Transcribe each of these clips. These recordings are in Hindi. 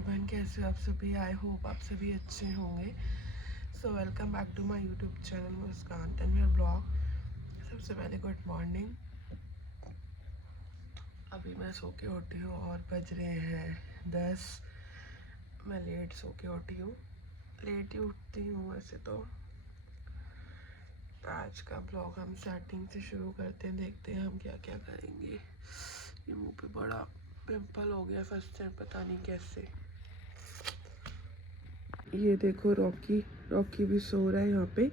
एवरीवन, कैसे हो आप सभी। आई होप आप सभी अच्छे होंगे। So welcome back to my YouTube channel Muskan and मेरा ब्लॉग। सबसे पहले गुड मॉर्निंग। अभी मैं सो के उठी हूँ और बज रहे हैं 10। मैं लेट सो के उठी हूँ, लेट ही उठती हूँ वैसे तो। आज का ब्लॉग हम स्टार्टिंग से शुरू करते हैं, देखते हैं हम क्या क्या करेंगे। ये मुंह पे बड़ा पिंपल हो गया फर्स्ट टाइम, पता नहीं कैसे। ये देखो रॉकी, रॉकी भी सो रहा है यहाँ पे।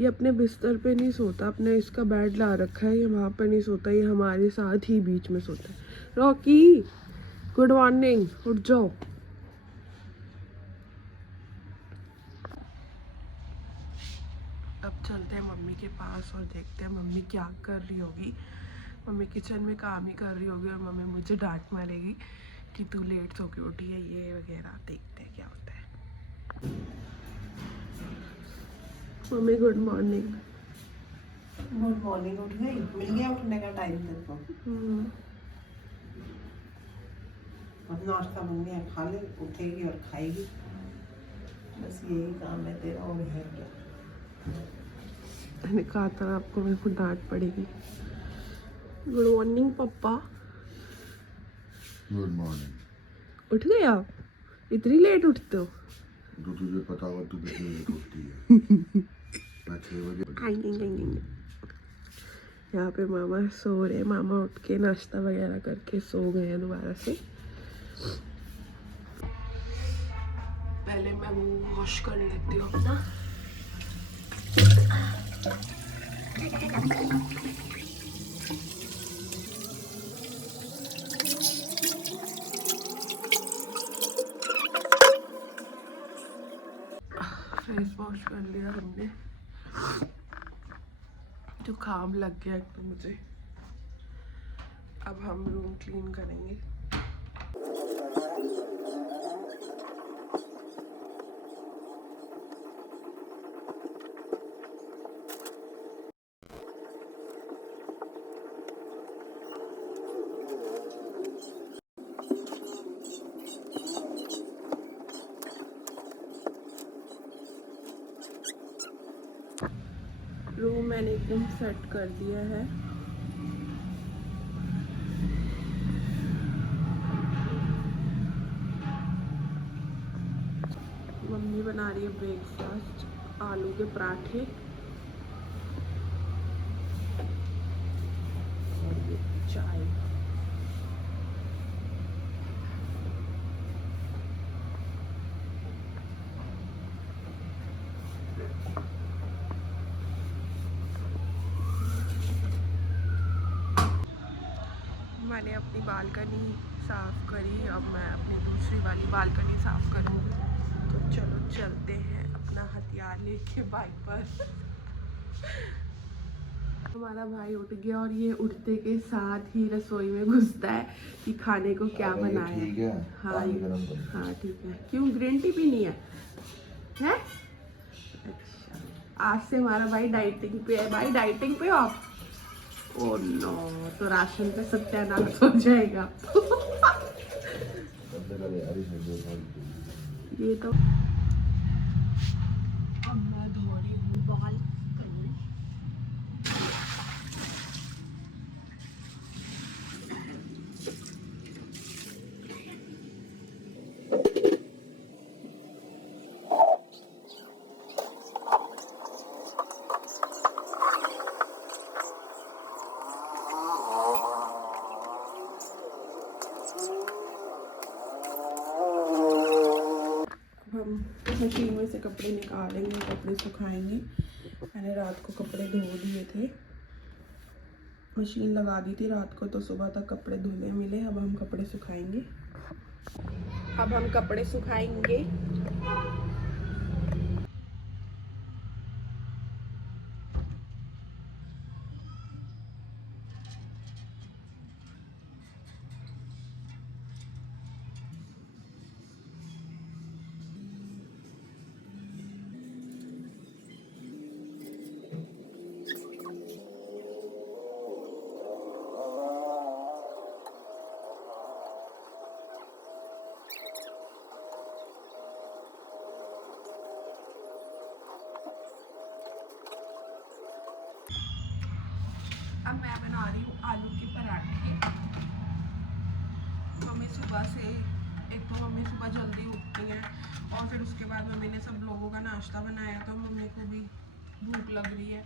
ये अपने बिस्तर पे नहीं सोता, अपने इसका बेड ला रखा है, ये वहाँ पे नहीं सोता, ये हमारे साथ ही बीच में सोता है। रॉकी गुड मॉर्निंग, उठ जाओ। अब चलते हैं मम्मी के पास और देखते हैं मम्मी क्या कर रही होगी। मम्मी किचन में काम ही कर रही होगी और मम्मी मुझे डांट मारेगी कि तू लेट सो के उठी है ये वगैरह। देखते हैं क्या होता है। Mummy good morning. Good morning. उठ गई? मिल गया उठने का टाइम तेरे को? अब नाश्ता बन गया, खा ले, उठेगी और खाएगी। बस यही काम है तेरा, और है क्या? मैंने कहा था आपको मेरे को डांट पड़ेगी। गुड मॉर्निंग पापा। Good morning. उठ गए आप? इतनी लेट उठते हो? तो तुझे पता होगा तू कितनी लेट उठती है। मैं 6 बजे। यहाँ पे मामा सो रहे। मामा उठ के नाश्ता वगैरह करके सो गए हैं दोबारा से। पहले मैं मुंह वॉश कर लेती हूँ अपना। फेस वॉश कर लिया हमने। जुकाम लग गया एक तो मुझे। अब हम रूम क्लीन करेंगे। रूम मैंने एकदम सेट कर दिया है। मम्मी बना रही है ब्रेकफास्ट, आलू के पराठे और चाय। मैंने अपनी बालकनी साफ़ करी, अब मैं अपनी दूसरी वाली बालकनी साफ़ करूँगी। तो चलो चलते हैं अपना हथियार लेके बाइक पर। हमारा भाई उठ गया और ये उठते के साथ ही रसोई में घुसता है कि खाने को क्या बनाया है। ठीक है, हाँ पानी गरम कर। हाँ ठीक है। क्यों ग्रीन टी पीनी है? हैं? अच्छा, आज से हमारा भाई डाइटिंग पे है। भाई डाइटिंग पे हो आप? ओह नो, तो राशन पे सत्यानाश हो जाएगा। ये तो अब मैं धो रही हूँ बाल। हम मशीन में से कपड़े निकालेंगे, कपड़े सुखाएंगे। मैंने रात को कपड़े धो दिए थे, मशीन लगा दी थी रात को, तो सुबह तक कपड़े धुले मिले। अब हम कपड़े सुखाएंगे। अब मैं बना रही हूँ आलू के पराठे। मम्मी सुबह से, एक तो मम्मी सुबह जल्दी उठती हैं और फिर उसके बाद मम्मी ने सब लोगों का नाश्ता बनाया, तो मम्मी को भी भूख लग रही है,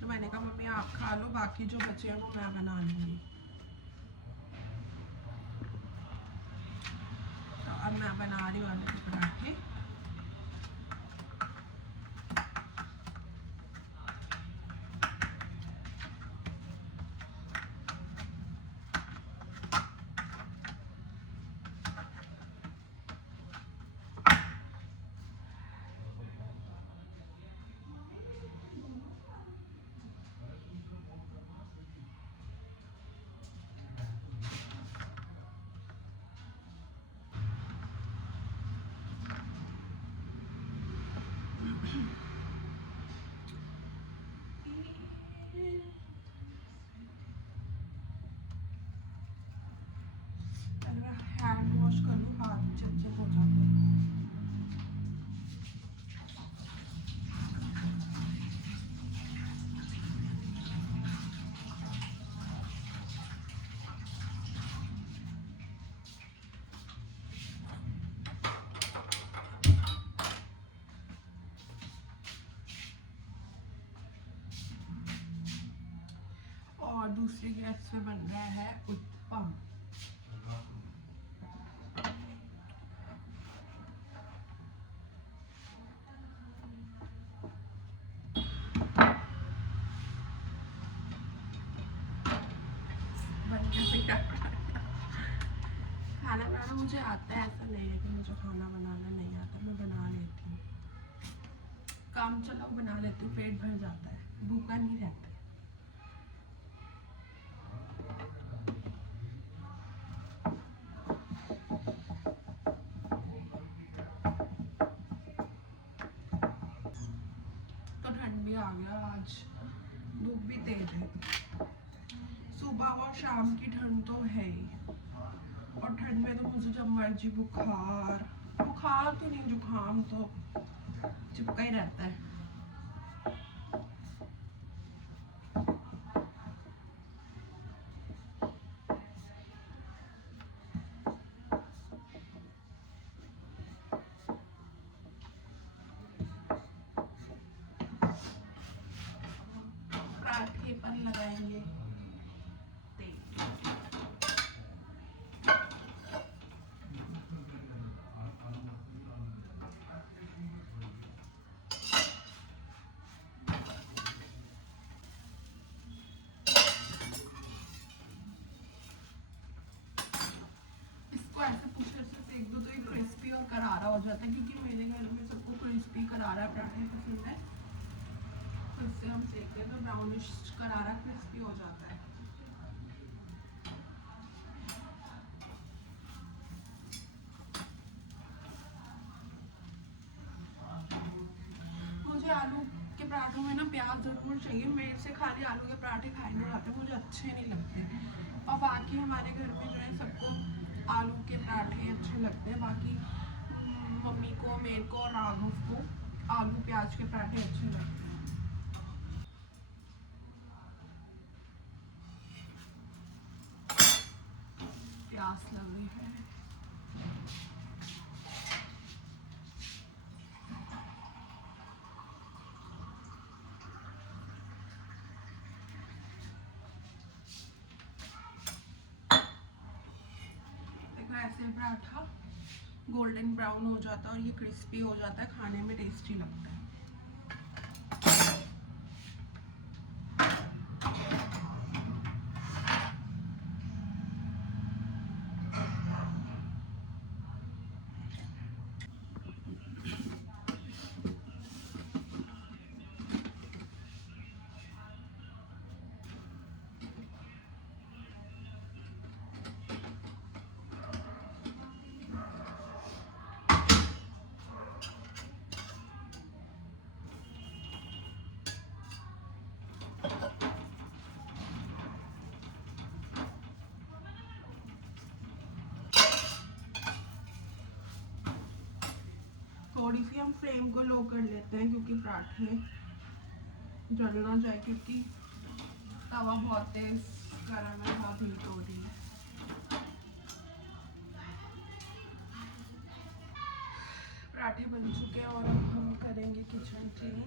तो मैंने कहा मम्मी आप खा लो, बाकी जो बचे हैं वो मैं बना लूँगी। तो अब मैं बना रही हूँ आलू के पराठे। हैंड वॉश कर लूँ, हाथ चिपचिप हो जाते हैं। और दूसरी गैस पे बन रहा है उत्पम। खाना बनाना मुझे आता है, ऐसा नहीं है कि मुझे खाना बनाना नहीं आता, मैं बना लेती हूँ। काम चलाओ बना लेती हूँ, पेट भर जाता है, भूखा नहीं रहता है। तो ठंड भी आ गया, आज धूप भी तेज है। सुबह और शाम की ठंड तो है ही, और ठंड में तो मुझे जब मर्जी बुखार तो नहीं, जुकाम तो चिपका ही रहता है। पराठे पर लगाएंगे तेल। इसको ऐसे पूछे से सेक दो तो ये क्रिस्पी और करारा हो जाता है, क्योंकि मेरे घर में सबको क्रिस्पी करारा पराठे पसंद है, तो इससे हम सेकते हैं तो ब्राउनिश करारा क्रिस्पी हो जाता है। मुझे आलू के पराठों में ना प्याज जरूर चाहिए, मेरे से खाली आलू के पराठे खाए नहीं जाते, मुझे अच्छे नहीं लगते। और बाकी हमारे घर में जो है सबको आलू के पराठे अच्छे लगते हैं, बाकी मम्मी को, मेरे को और राघव को आलू प्याज के पराठे अच्छे लगते हैं। प्यास लग रही है। ऐसे पराठा गोल्डन ब्राउन हो जाता है और ये क्रिस्पी हो जाता है, खाने में टेस्टी लगता है। थोड़ी सी हम फ्लेम को लो कर लेते हैं, क्योंकि पराठे जल ना जाए, क्योंकि तवा बहुत तेज गरम है, बहुत हीट हो रही है। पराठे बन चुके हैं और अब हम करेंगे किचन क्लीन।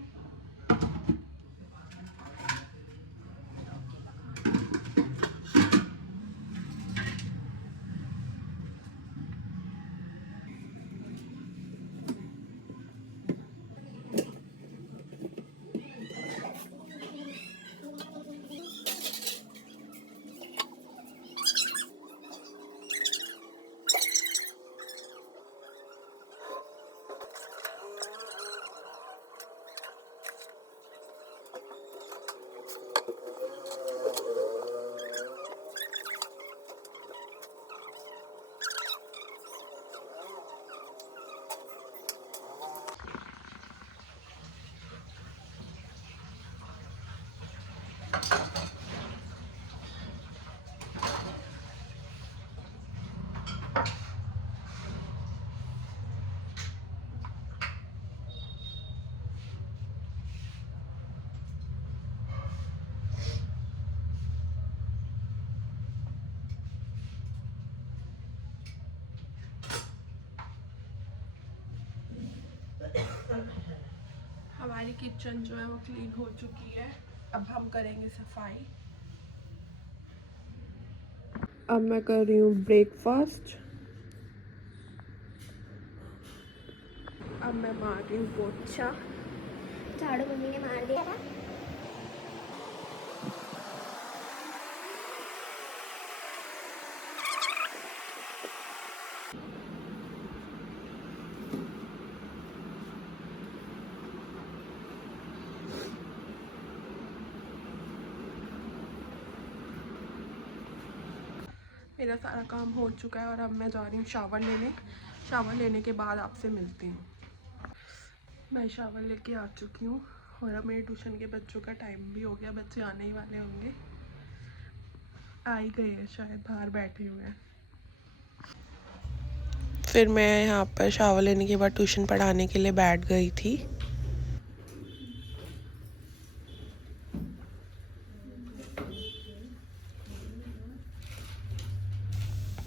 हमारी किचन जो है वो क्लीन हो चुकी है। अब हम करेंगे सफाई। अब मैं कर रही हूँ ब्रेकफास्ट। अब मैं मार रही हूँ पोछा। झाड़ू मम्मी ने मार दिया था। मेरा सारा काम हो चुका है और अब मैं जा रही हूँ शावर लेने। शावर लेने के बाद आपसे मिलती हूँ। मैं शावर लेके आ चुकी हूँ और अब मेरे ट्यूशन के बच्चों का टाइम भी हो गया। बच्चे आने ही वाले होंगे, आ ही गए हैं शायद, बाहर बैठे हुए हैं। फिर मैं यहाँ पर शावर लेने के बाद ट्यूशन पढ़ाने के लिए बैठ गई थी।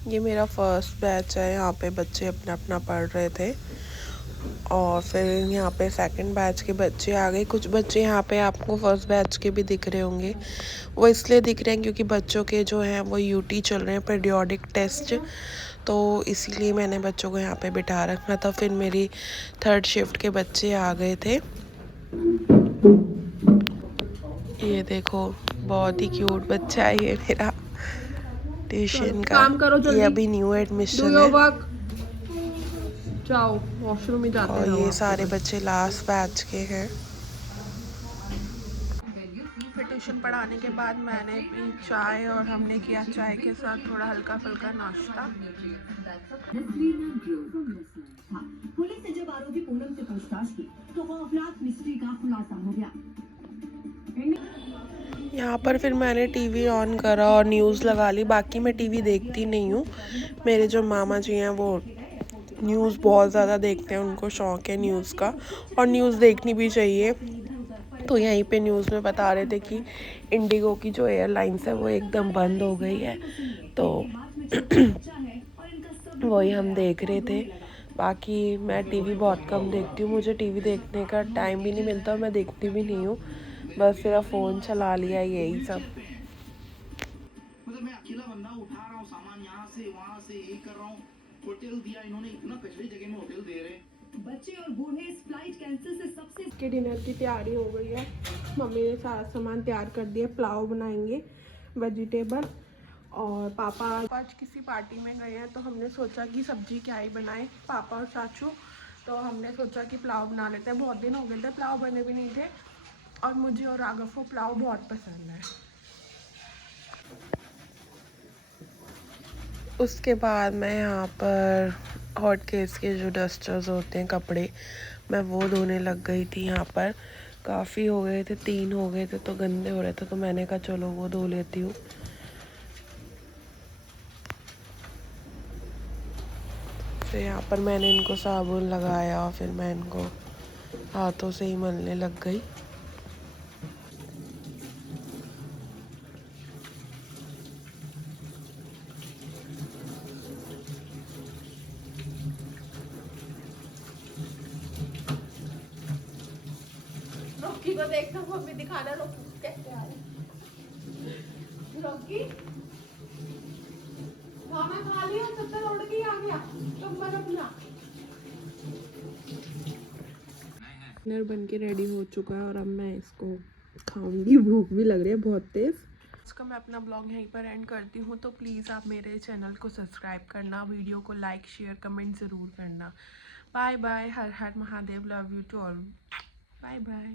ये मेरा फर्स्ट बैच है। यहाँ पे बच्चे अपना अपना पढ़ रहे थे और फिर यहाँ पे सेकंड बैच के बच्चे आ गए। कुछ बच्चे यहाँ पे आपको फर्स्ट बैच के भी दिख रहे होंगे। वो इसलिए दिख रहे हैं क्योंकि बच्चों के जो हैं वो यूटी चल रहे हैं, पीरियोडिक टेस्ट, तो इसीलिए मैंने बच्चों को यहाँ पे बिठा रखा था। फिर मेरी थर्ड शिफ्ट के बच्चे आ गए थे। ये देखो, बहुत ही क्यूट बच्चा है ये मेरा ट्यूशन का। काम करो जल्दी। ये अभी न्यू एडमिशन है जाओ वॉशरूम में जाते और रहो ये आप। सारे बच्चे लास्ट बैच के हैं। फिर ट्यूशन पढ़ाने के बाद मैंने पी चाय और हमने किया चाय के साथ थोड़ा हल्का फुल्का नाश्ता। पुलिस ने जब आरोपी पूनम से पूछताछ की तो वो अपराध मिस्ट्री का खुलासा हो गया। यहाँ पर फिर मैंने टीवी ऑन करा और न्यूज़ लगा ली। बाकी मैं टीवी देखती नहीं हूँ। मेरे जो मामा जी हैं वो न्यूज़ बहुत ज़्यादा देखते हैं, उनको शौक़ है न्यूज़ का और न्यूज़ देखनी भी चाहिए। तो यहीं पे न्यूज़ में बता रहे थे कि इंडिगो की जो एयरलाइंस है वो एकदम बंद हो गई है, तो वही हम देख रहे थे। बाकी मैं टीवी बहुत कम देखती हूँ, मुझे टीवी देखने का टाइम भी नहीं मिलता और मैं देखती भी नहीं हूँ। बस सिर्फ फ़ोन चला लिया, यही सब। मतलब मैं अकेला बंदा उठा रहा हूँ सामान यहाँ से वहाँ से, यही कर रहा हूँ। होटल दिया इन्होंने, इतना कचरे जगह में होटल दे रहे हैं। बच्चे और बूढ़े इस फ्लाइट कैंसिल से सबसे के डिनर की तैयारी हो गई है। मम्मी ने सारा सामान तैयार कर दिया। पुलाव बनाएंगे वेजिटेबल, और पापा आज किसी पार्टी में गए हैं तो हमने सोचा कि सब्जी क्या ही बनाएं, पापा और चाचू। तो हमने सोचा कि पुलाव बना लेते हैं। बहुत दिन हो गए थे पुलाव बने भी नहीं थे और मुझे और राघव को पुलाव बहुत पसंद है। उसके बाद मैं यहाँ पर हॉट केस के जो डस्टर्स होते हैं कपड़े, मैं वो धोने लग गई थी। यहाँ पर काफ़ी हो गए थे, 3 हो गए थे तो गंदे हो रहे थे, तो मैंने कहा चलो वो धो लेती हूँ। फिर यहाँ पर मैंने इनको साबुन लगाया और फिर मैं इनको हाथों से ही मलने लग गई। रॉकी को देखना, मम्मी दिखाना रॉकी को कैसे आ रहा है। रॉकी खाना खा लिया, चद्दर ओढ़ के आ गया, कंबल अपना। डिनर बन के रेडी हो चुका है और अब मैं इसको खाऊंगी, भूख भी लग रही है बहुत तेज। इसका मैं अपना ब्लॉग यहीं पर एंड करती हूँ, तो प्लीज़ आप मेरे चैनल को सब्सक्राइब करना, वीडियो को लाइक शेयर कमेंट ज़रूर करना। Bye bye, Har Har Mahadev, love you to all, bye bye.